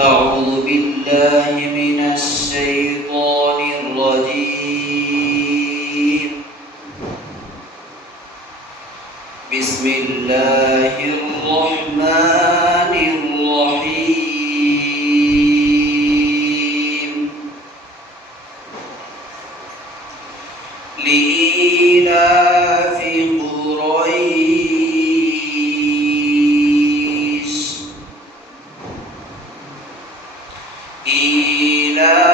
أعوذ بالله من الشيطان الرجيم. بسم الله الرحمن الرحيم. لإيلاف قريش إيلافهم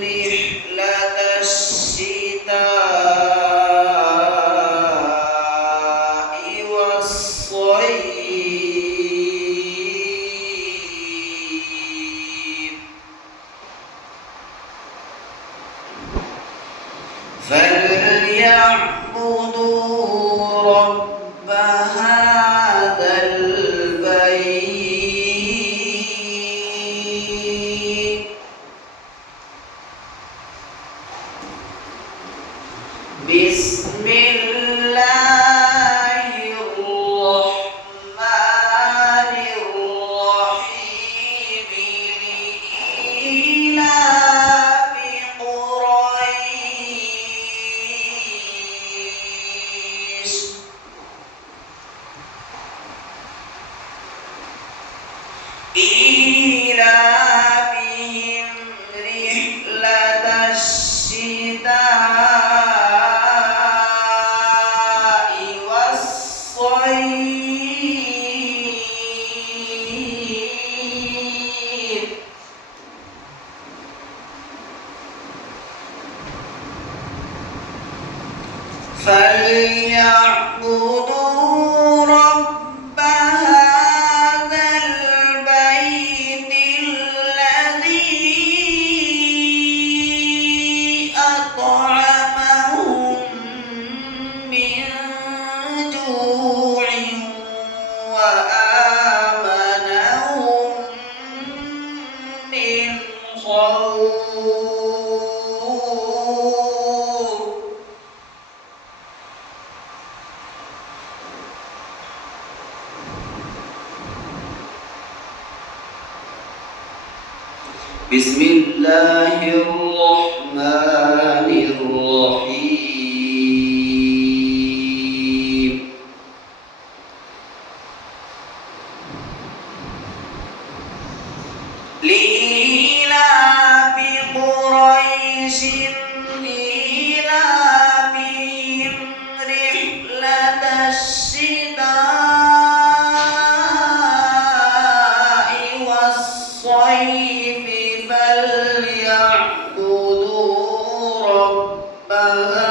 رحلة الشتاء والصيف فليعبدوا رب هذا البيت بسم الله الرحمن الرحيم. لإيلاف قريش إيلافهم رحلة الشتاء والصيف فليعبدوا رب هذا البيت الذي أطعمهم من جوع وآمنهم من خوف. بسم الله الرحمن الرحيم. لإيلاف قريش إيلافهم رحلة الشتاء والصيف فليعبدوا رب هذا